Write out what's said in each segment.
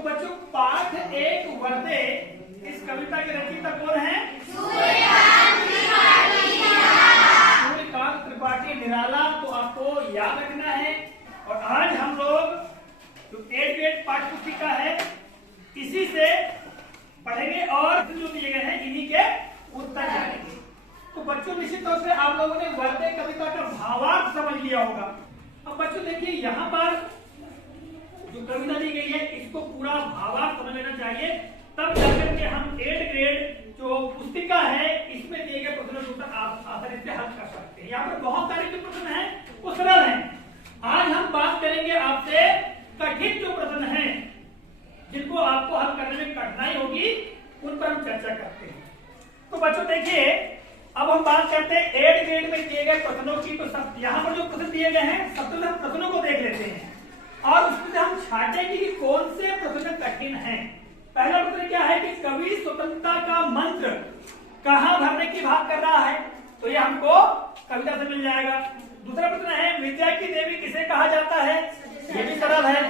तो बच्चों पाठ एक वर्ते इस कविता के रचयिता कौन है? सूर्यकांत त्रिपाठी निराला। तो आपको याद रखना है। और आज हम लोग जो 8 पाठ्य पुस्तिका है इसी से पढ़ेंगे और जो दिए गए हैं इन्हीं के उत्तर जानेंगे। तो बच्चों निश्चित तौर से आप लोगों ने वर्ते कविता का भावार्थ समझ लिया होगा। अब बच्चों देखिए यहाँ पर जो कविता दी गई है इसको पूरा भावार्थ समझ लेना चाहिए, तब जाकर के हम 8 ग्रेड जो पुस्तिका है इसमें दिए गए प्रश्नों के उत्तर आप आसानी से हल कर सकते हैं। यहाँ पर बहुत सारे जो प्रश्न हैं वो सरल हैं। आज हम बात करेंगे आपसे कठिन जो प्रश्न हैं जिनको आपको हल करने में कठिनाई होगी उन पर हम चर्चा करते हैं। तो बच्चों देखिए अब हम बात करते हैं 8 ग्रेड में दिए गए प्रश्नों की। तो सब यहाँ पर जो प्रश्न दिए गए हैं सबसे पहले प्रश्नों को देख लेते हैं और उसमें हम छाटेंगे कि कौन से प्रश्न कठिन हैं। पहला प्रश्न क्या है कि कवि स्वतंत्रता का मंत्र कहाँ भरने की बात कर रहा है, तो ये हमको कविता से मिल जाएगा। दूसरा प्रश्न है विद्या की देवी किसे कहा जाता है, ये भी सरल है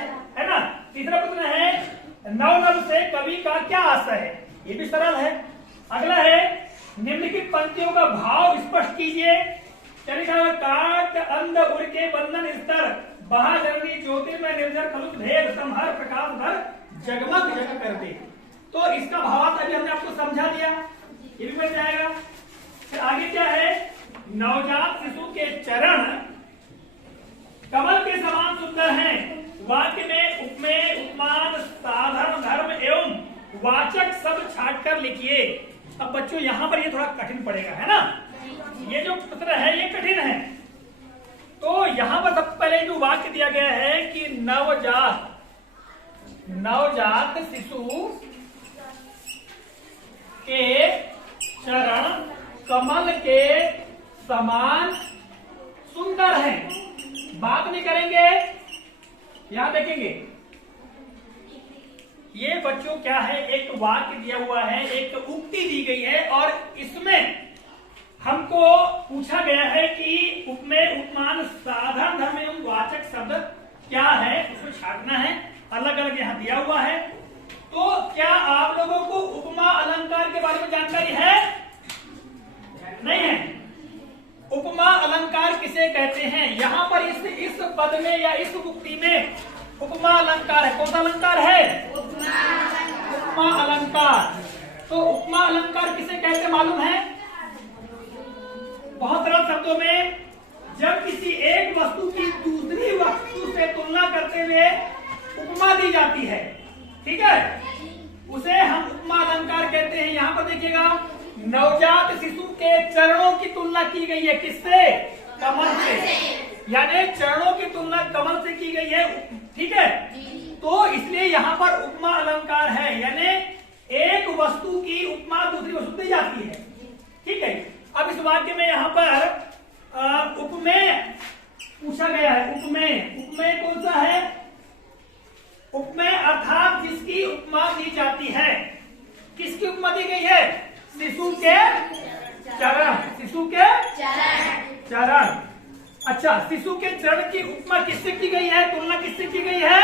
ना। तीसरा प्रश्न है नवनव से कवि का क्या आशय है, ये भी सरल है। अगला है निम्नलिखित पंक्तियों का भाव स्पष्ट कीजिए। चलिए काट अंध उड़ के बंधन स्तर बहादुरी ज्योतिर्मय निर्जर खलुत भेद संहार प्रकाश भर जगमग जग कर दे। तो इसका भावार्थ अभी हमने आपको समझा दिया, ये भी मिल जाएगा। फिर आगे क्या है नवजात शिशु के चरण कमल के समान सुंदर हैं। वाक्य में उपमेय उपमान साधारण धर्म एवं वाचक सब छाट कर लिखिए। अब बच्चों यहाँ पर ये थोड़ा कठिन पड़ेगा, है ना। ये जो पत्र है ये कठिन है। तो यहाँ पर सबसे पहले जो वाक्य दिया गया है कि नवजात शिशु के चरण कमल के समान सुंदर हैं। बात नहीं करेंगे, यहां देखेंगे ये बच्चों क्या है एक वाक्य दिया हुआ है, एक उक्ति दी गई है और इसमें हमको पूछा गया है कि उपमेय उपमान साधारण धर्म एवं वाचक शब्द क्या है, उसको छाटना है। अलग अलग यहाँ दिया हुआ है। तो क्या आप लोगों को उपमा अलंकार के बारे में जानकारी है? नहीं है। उपमा अलंकार किसे कहते हैं? यहाँ पर इस पद में या इस उक्ति में उपमा अलंकार है। कौन सा अलंकार है? उपमा अलंकार। तो उपमा अलंकार किसे कहते मालूम है? बहुत सरल शब्दों में जब किसी एक वस्तु की दूसरी वस्तु से तुलना करते हुए उपमा दी जाती है, ठीक है, उसे हम उपमा अलंकार कहते हैं। यहाँ पर देखिएगा नवजात शिशु के चरणों की तुलना की गई है, किससे? कमल से। यानी चरणों की तुलना कमल से की गई है, ठीक है। तो इसलिए यहाँ पर उपमा अलंकार है, यानी एक वस्तु की उपमा दूसरी वस्तु दी जाती है, ठीक है। अब इस वाक्य में यहाँ पर उपमेय पूछा गया है। उपमेय कौन सा है? उपमेय अर्थात जिसकी उपमा दी जाती है। किसकी उपमा दी गई है? शिशु के चरण। शिशु के चरण। अच्छा, शिशु के चरण की उपमा किससे की गई है, तुलना किससे की गई है?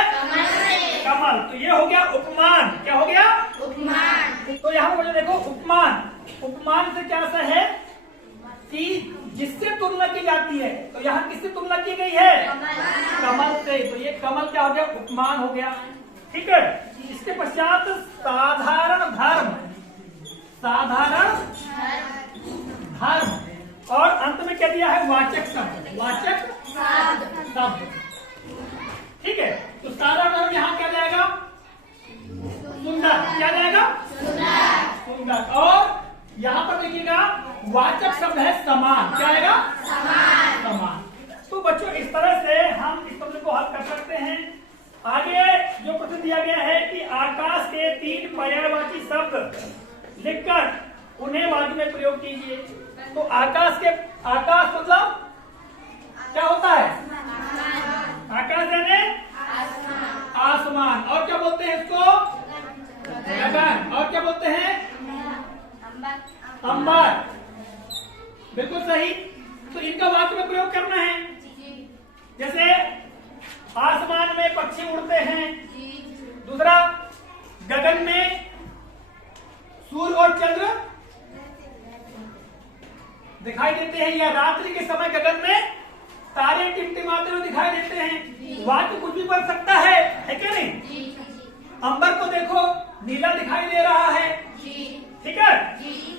कमल। तो ये हो गया उपमान। क्या हो गया? उपमान। तो यहाँ पर देखो उपमान से क्या सा है कि जिससे तुलना की जाती है। तो यहाँ किससे तुलना की गई है? कमल से। तो ये कमल क्या हो गया? उपमान हो गया, ठीक है। इसके पश्चात साधारण धर्म और अंत में क्या दिया है? वाचक शब्द, ठीक है। तो साधारण धर्म यहाँ क्या जाएगा? सुंदर। क्या जाएगा? सुंदर। और यहाँ पर देखिएगा वाचक शब्द है समान। क्या आएगा? समान। तो बच्चों इस तरह से हम इस प्रश्न को हल कर सकते हैं। आगे जो प्रश्न दिया गया है कि आकाश के 3 पर्यायवाची शब्द लिखकर उन्हें वाक्य में प्रयोग कीजिए। तो आकाश मतलब क्या होता है? आकाश यानी आसमान। और क्या बोलते हैं इसको? गगन। और क्या बोलते हैं? अंबर। बिल्कुल सही। तो इनका वाक्य में प्रयोग करना है। जैसे आसमान में पक्षी उड़ते हैं, दूसरा गगन में सूर्य और चंद्र दिखाई देते हैं, या रात्रि के समय गगन में तारे टिमटिमाते हुए दिखाई देते हैं। वहां तो कुछ भी बन सकता है क्या नहीं? अंबर को देखो, नीला दिखाई दे रहा है, ठीक है,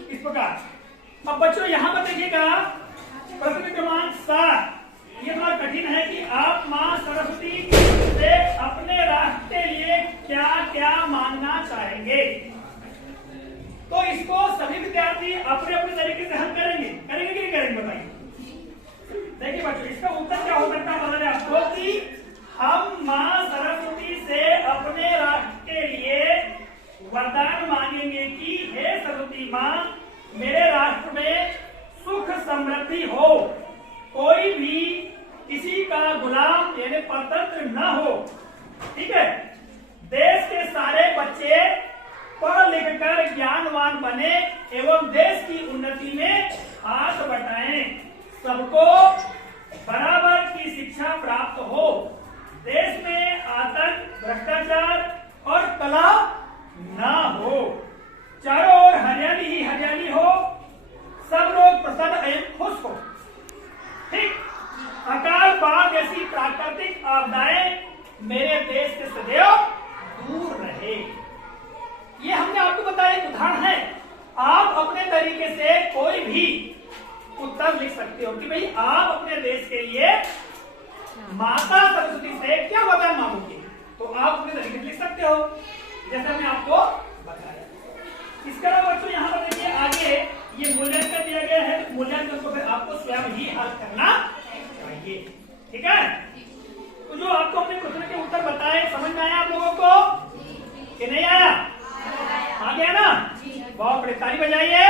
इस प्रकार। अब बच्चों यहाँ पर देखिएगा प्रश्न क्रमांक 7, ये बड़ा कठिन है कि आप माँ सरस्वती से अपने राष्ट्र के लिए क्या क्या मांगना चाहेंगे। तो इसको सभी विद्यार्थी अपने अपने तरीके से हल करेंगे कि नहीं करेंगे, बताइए। देखिए बच्चों, इसका उत्तर क्या हो सकता है पता है आपको कि हम माँ सरस्वती से अपने राष्ट्र के लिए वरदान मांगेंगे कि हे सरस्वती माँ, मेरे राष्ट्र में सुख समृद्धि हो, कोई भी किसी का गुलाम यानी परतंत्र न हो, ठीक है। देश के सारे बच्चे पढ़ लिख कर ज्ञानवान बने एवं देश की उन्नति में हाथ बटाएं, सबको बराबर की शिक्षा प्राप्त हो, देश में आतंक, भ्रष्टाचार और कला ना हो, चारों ओर हरियाली ही हरियाली हो, सब लोग प्रसन्न एवं खुश हो, ठीक। अकाल बाढ़ जैसी प्राकृतिक आपदाएं मेरे देश से सदैव दूर रहे। ये हमने आपको बताया एक उदाहरण है। आप अपने तरीके से कोई भी उत्तर लिख सकते हो कि भाई आप अपने देश के लिए माता सरस्वती से क्या वरदान मांगोगे, तो आप अपने तरीके से लिख सकते हो, जैसे हमने आपको बताया। इसके अलावा बच्चों यहाँ पर देखिए आगे ये मूल्यांकन दिया गया है, मूल्यांकन को फिर आपको स्वयं ही हल करना चाहिए, ठीक है। तो जो आपको अपने प्रश्न के उत्तर बताए, समझ में आया आप लोगों को कि नहीं आया? आ गया ना? बहुत बड़ी ताली बजाइए।